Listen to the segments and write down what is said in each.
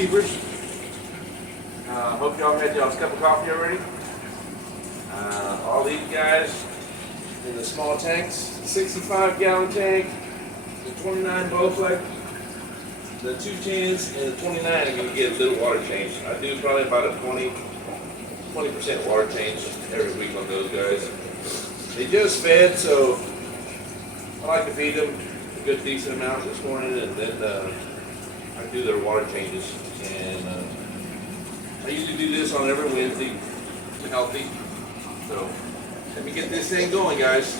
keepers. Hope y'all had y'all's cup of coffee already. All these guys in the small tanks, 65-gallon tank, the 29 Bowflex, the 210s, and the 29 are going to get a little water change. I do probably about a 20% water change every week on those guys. They just fed, so I like to feed them a good decent amount this morning, and then I do their water changes. And I usually do this on every Wednesday, healthy. So let me get this thing going, guys.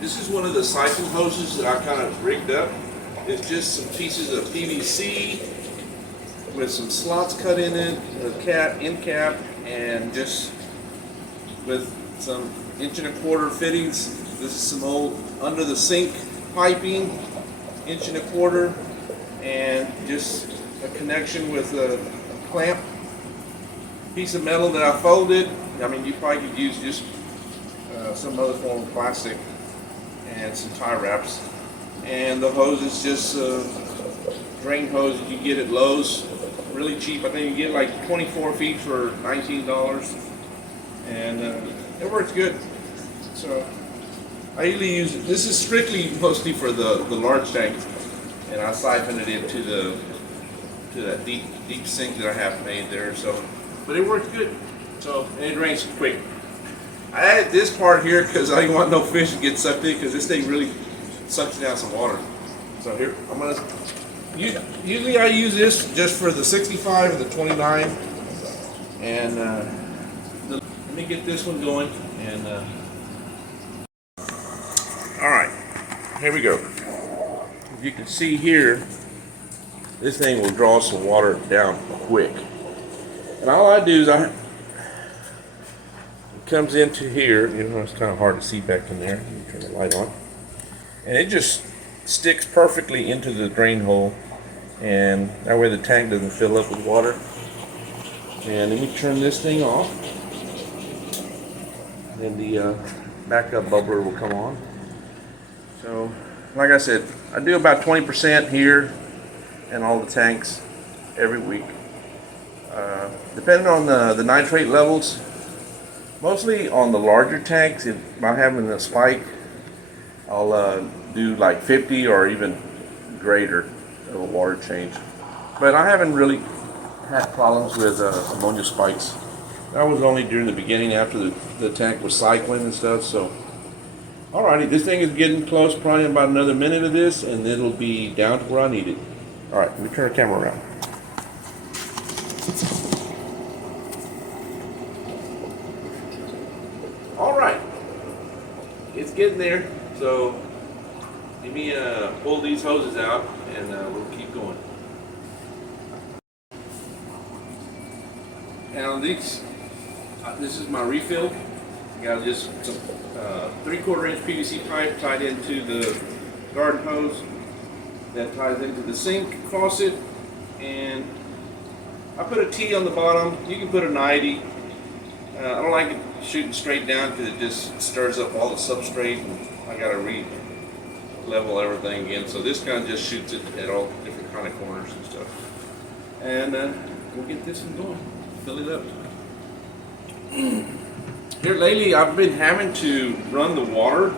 This is one of the cycle hoses that I kind of rigged up. It's just some pieces of PVC with some slots cut in it, a end cap, and just with some 1.25" fittings. This is some old under the sink piping, 1.25", and just a connection with a clamp piece of metal that I folded. I mean, you probably could use just some other form of plastic and some tie wraps. And the hose is just drain hose that you get at Lowe's, really cheap. I think you get like 24 feet for $19, and it works good. So I usually use it. This is strictly mostly for the large tank, and I siphon it into that deep sink that I have made there. So, but it works good. So, and it drains quick. I added this part here because I didn't want no fish to get sucked in, because this thing really sucks down some water. So here, I'm gonna. Usually I use this just for the 65 and the 29, and let me get this one going. And all right, here we go. As you can see here, this thing will draw some water down quick. And all I do is it comes into here. You know, it's kind of hard to see back in there. Let me turn the light on, and it just sticks perfectly into the drain hole, and that way the tank doesn't fill up with water. And let me turn this thing off, and the backup bubbler will come on. So, like I said, I do about 20% here in all the tanks every week. Depending on the nitrate levels, mostly on the larger tanks, if I'm having a spike, I'll do like 50 or even greater of a water change. But I haven't really had problems with ammonia spikes. That was only during the beginning, after the tank was cycling and stuff. So, alrighty, this thing is getting close, probably about another minute of this, and it'll be down to where I need it. Alright, let me turn the camera around. Alright, it's getting there. So, let me pull these hoses out, and we'll keep going. Now this is my refill. I got just some 3/4 inch PVC pipe tied into the garden hose that ties into the sink faucet, and I put a T on the bottom. You can put a 90. I don't like it shooting straight down because it just stirs up all the substrate, and I gotta level everything again. So this kind of just shoots it at all different kind of corners and stuff. And we'll get this one going. Fill it up. Here lately, I've been having to run the water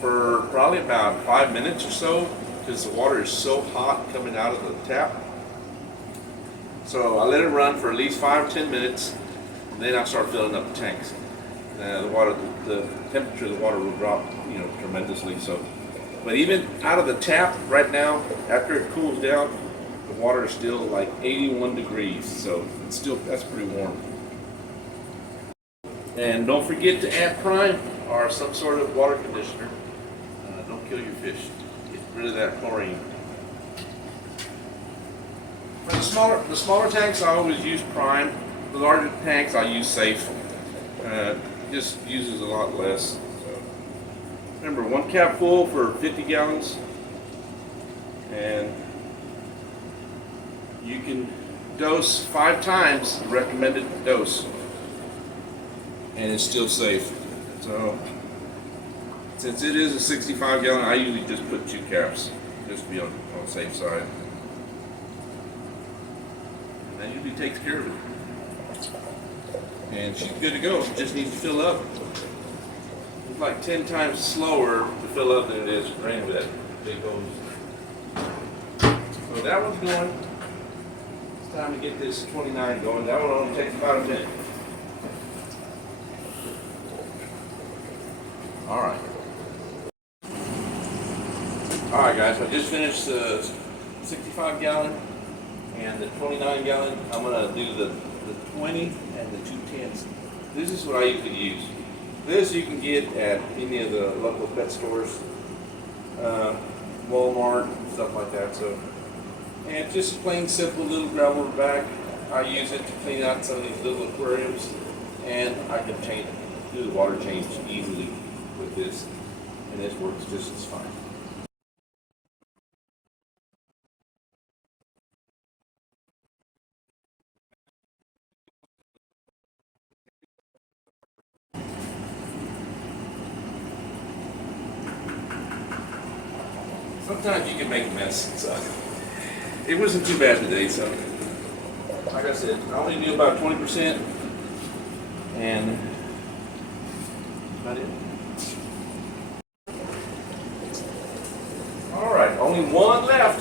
for probably about 5 minutes or so, because the water is so hot coming out of the tap. So I let it run for at least 5 or 10 minutes, and then I start filling up the tanks. The temperature of the water will drop, tremendously. So, but even out of the tap right now, after it cools down, the water is still like 81 degrees. So that's pretty warm. And don't forget to add prime or some sort of water conditioner. Don't kill your fish. Get rid of that chlorine. For the smaller tanks, I always use prime. The larger tanks, I use safe. Just uses a lot less. So remember, 1 cap full for 50 gallons, and you can dose 5 times the recommended dose, and it's still safe. So since it is a 65 gallon, I usually just put 2 caps. just to be on the safe side. And that usually takes care of it. And she's good to go. She just needs to fill up. It's like 10 times slower to fill up than it is rain with that big hose. So that one's going. It's time to get this 29 going. That one only takes about a minute. Alright. Alright guys, I just finished the 65 gallon and the 29 gallon. I'm going to do the 20 and the 210s. This is what I usually use. This you can get at any of the local pet stores, Walmart, stuff like that. So, and it's just a plain simple little gravel back. I use it to clean out some of these little aquariums, and I can do the water change easily with this, and this works just as fine. Sometimes you can make a mess, so it wasn't too bad today. So, like I said, I only do about 20%, and that's about it. All right, only one left.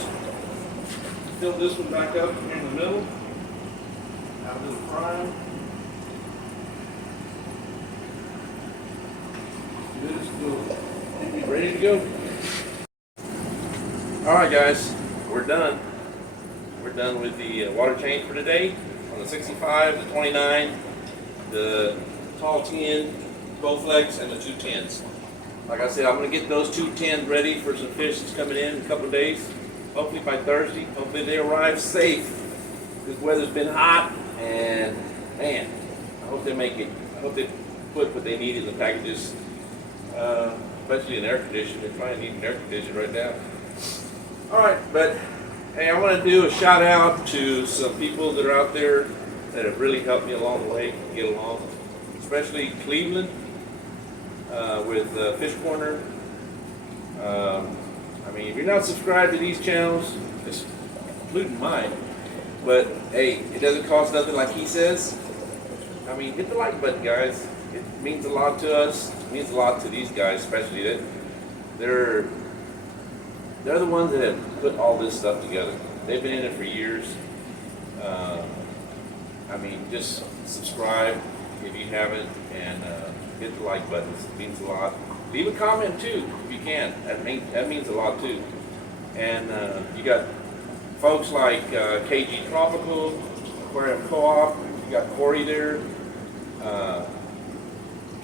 Fill this one back up here in the middle. Have a little prime. Good as gold. And be ready to go. Alright guys, we're done. We're done with the water change for today on the 65, the 29, the tall 10, Bowflex, and the 210s. Like I said, I'm going to get those 210s ready for some fish that's coming in a couple of days. Hopefully by Thursday. Hopefully they arrive safe. This weather's been hot, and man, I hope they make it. I hope they put what they need in the packages, especially an air conditioner. They probably need an air conditioner right now. Alright, but hey, I want to do a shout out to some people that are out there that have really helped me along the way to get along, especially Cleveland with Fish Corner. I mean, if you're not subscribed to these channels, just including mine, but hey, it doesn't cost nothing like he says. I mean, hit the like button, guys. It means a lot to us. It means a lot to these guys, especially that they're the ones that have put all this stuff together. They've been in it for years. I mean, just subscribe if you haven't, and hit the like button. It means a lot. Leave a comment too if you can. That means a lot too. And you got folks like KG Tropical, Aquarium Co-op. You got Corey there.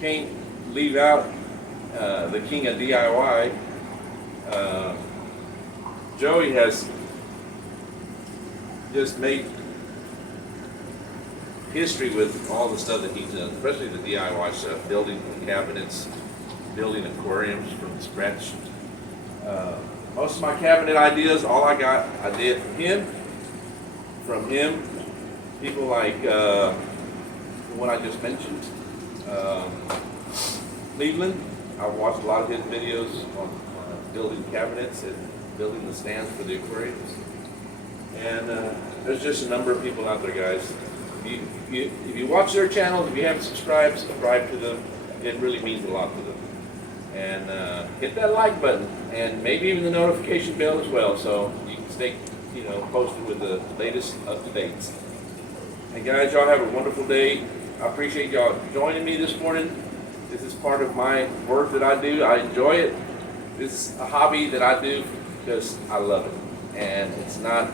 Can't leave out the king of DIY. Joey has just made history with all the stuff that he's done, especially the DIY stuff, building cabinets, building aquariums from scratch. Most of my cabinet ideas, all I did from him. People like the one I just mentioned, Cleveland. I watched a lot of his videos on building cabinets and building the stands for the aquariums. And there's just a number of people out there, guys. If you watch their channels, if you haven't subscribed, subscribe to them. It really means a lot to them. And hit that like button, and maybe even the notification bell as well, so you can stay, posted with the latest up-to-dates. And guys, y'all have a wonderful day. I appreciate y'all joining me this morning. This is part of my work that I do. I enjoy it. This is a hobby that I do because I love it, and it's not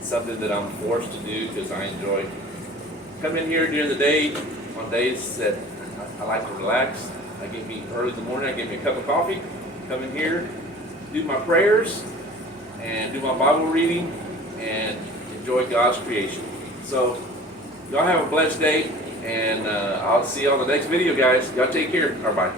something that I'm forced to do because I enjoy coming here during the day on days that I like to relax. I get me early in the morning, I get me a cup of coffee, come in here, do my prayers, and do my Bible reading, and enjoy God's creation. So, y'all have a blessed day, and I'll see you on the next video, guys. Y'all take care. Bye-bye.